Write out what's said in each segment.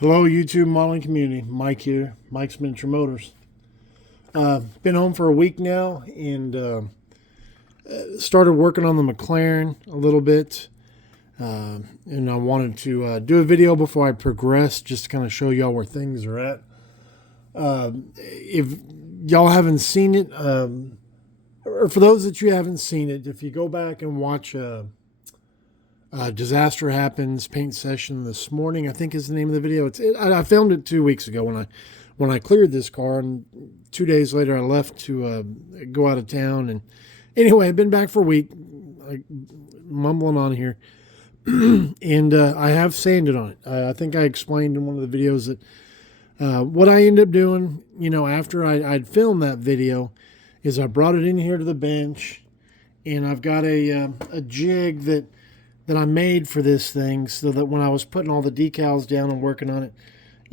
Hello, YouTube modeling community. Mike here, Mike's Miniature Motors. Been home for a week now and started working on the McLaren a little bit. And I wanted to do a video before I progress, just to kind of show y'all where things are at. If y'all haven't seen it, or for those that you haven't seen it, if you go back and watch Disaster Happens paint session this morning, I think is the name of the video. I filmed it 2 weeks ago when I cleared this car, and 2 days later I left to go out of town. And anyway, I've been back for a week, like, mumbling on here, and I have sanded on it. I think I explained in one of the videos that what I ended up doing, after I'd filmed that video, is I brought it in here to the bench, and I've got a jig that I made for this thing, so that when I was putting all the decals down and working on it,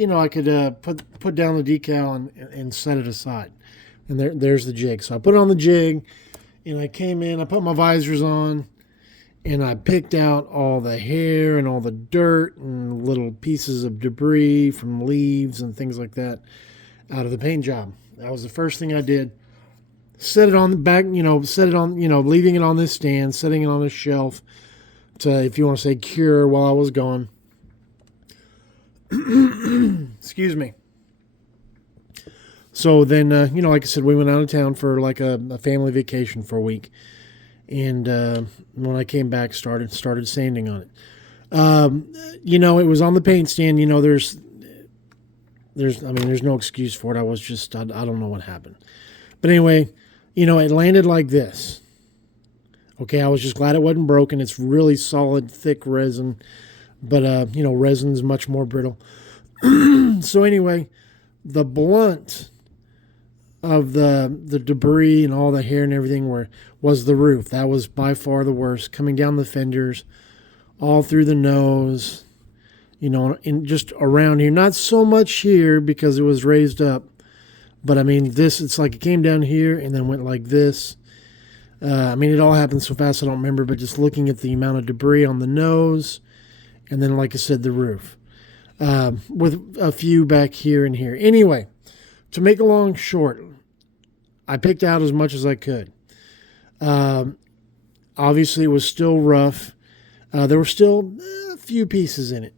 I could put down the decal and set it aside. And there's the jig. So I put it on the jig, and I came in, I put my visors on, and I picked out all the hair and all the dirt and little pieces of debris from leaves and things like that out of the paint job. That was the first thing I did. Set it on the back, set it on, leaving it on this stand, setting it on a shelf to, if you want to say, cure while I was gone. Excuse me. So then, like I said, we went out of town for like a family vacation for a week. And when I came back, started sanding on it. It was on the paint stand. There's no excuse for it. I don't know what happened. But anyway, it landed like this. Okay, I was just glad it wasn't broken. It's really solid, thick resin, but resin's much more brittle. So anyway, the blunt of the debris and all the hair and everything was the roof. That was by far the worst. Coming down the fenders, all through the nose, and just around here. Not so much here because it was raised up, but it's like it came down here and then went like this. It all happened so fast I don't remember, but just looking at the amount of debris on the nose, and then, like I said, the roof, with a few back here and here. Anyway, to make a long short, I picked out as much as I could. Obviously, it was still rough. There were still a few pieces in it.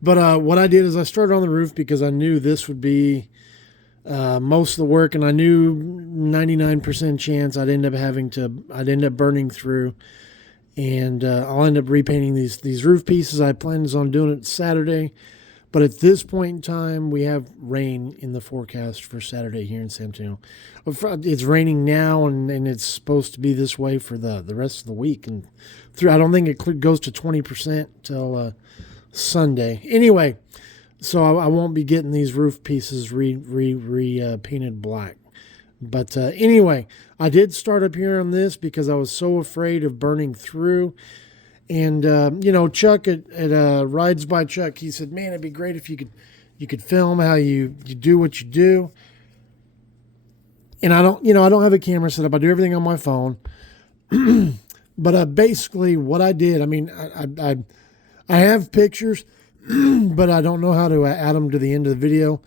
But what I did is I started on the roof because I knew this would be most of the work, and I knew 99% chance I'd end up burning through, and I'll end up repainting these roof pieces. I planned on doing it Saturday, but at this point in time, we have rain in the forecast for Saturday here in San Antonio. It's raining now, and it's supposed to be this way for the rest of the week, and I don't think it goes to 20% till Sunday. Anyway. So I won't be getting these roof pieces painted black. But anyway, I did start up here on this because I was so afraid of burning through. And, Chuck at Rides by Chuck, he said, man, it'd be great if you could film how you do what you do. And I don't have a camera set up. I do everything on my phone. But basically what I did, I have pictures, but I don't know how to add them to the end of the video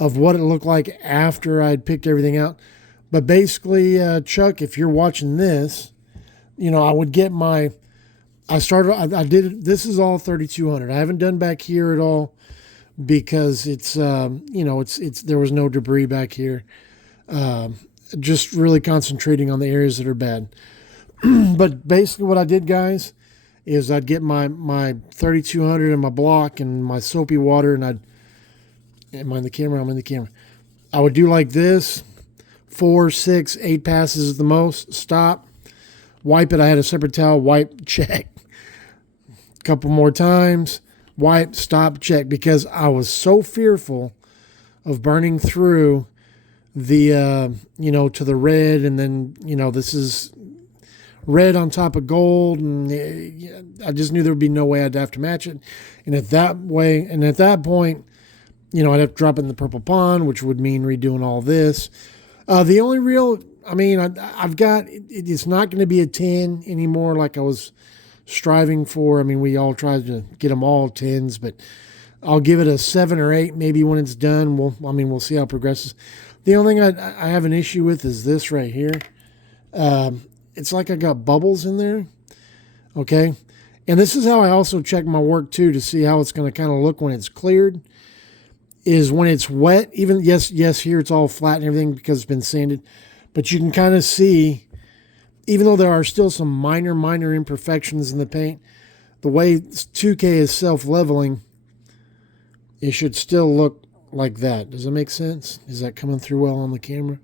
of what it looked like after I'd picked everything out. But basically, Chuck, if you're watching this, I would get I did, this is all 3200. I haven't done back here at all because it's there was no debris back here. Just really concentrating on the areas that are bad. But basically what I did, guys, is I'd get my 3200 and my block and my soapy water, and am I in the camera? I'm in the camera. I would do like this, 4, 6, 8 passes at the most, stop, wipe it. I had a separate towel, wipe, check. A couple more times, wipe, stop, check, because I was so fearful of burning through the, to the red, and then, this is red on top of gold, and I just knew there would be no way I'd have to match it. And at that point, I'd have to drop it in the purple pond, which would mean redoing all this. The only real, I've got, it's not going to be a 10 anymore like I was striving for. We all tried to get them all 10s, but I'll give it a 7 or 8 maybe when it's done. We'll see how it progresses. The only thing I have an issue with is this right here. It's like I got bubbles in there. Okay. And this is how I also check my work too, to see how it's going to kind of look when it's cleared. Is when it's wet, even, yes, here it's all flat and everything because it's been sanded. But you can kind of see, even though there are still some minor imperfections in the paint, the way 2K is self-leveling, it should still look like that. Does that make sense? Is that coming through well on the camera?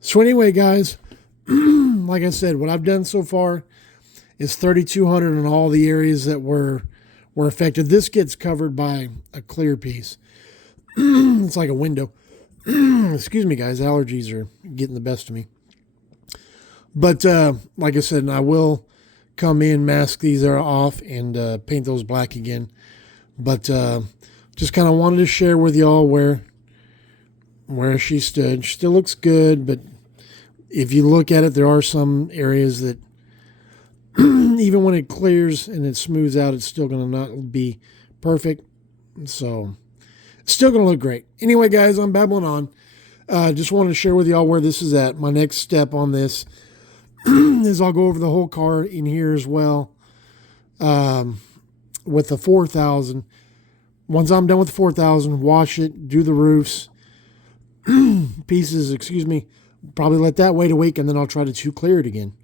So anyway, guys, like I said, what I've done so far is 3,200 in all the areas that were affected. This gets covered by a clear piece. It's like a window. Excuse me, guys. Allergies are getting the best of me. But like I said, I will come in, mask these are off, and paint those black again. But just kind of wanted to share with y'all where she stood. She still looks good, but if you look at it, there are some areas that even when it clears and it smooths out, it's still going to not be perfect. So it's still going to look great. Anyway, guys, I'm babbling on. Just wanted to share with y'all where this is at. My next step on this is I'll go over the whole car in here as well with the 4,000. Once I'm done with the 4,000, wash it, do the roofs, pieces, probably let that wait a week, and then I'll try to clear it again.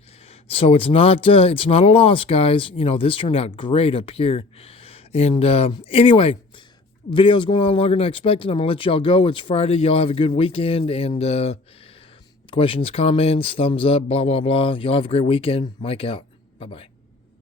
So it's not a loss, guys. You know, this turned out great up here. And anyway, video's going on longer than I expected. I'm going to let y'all go. It's Friday. Y'all have a good weekend. And questions, comments, thumbs up, blah, blah, blah. Y'all have a great weekend. Mike out. Bye-bye.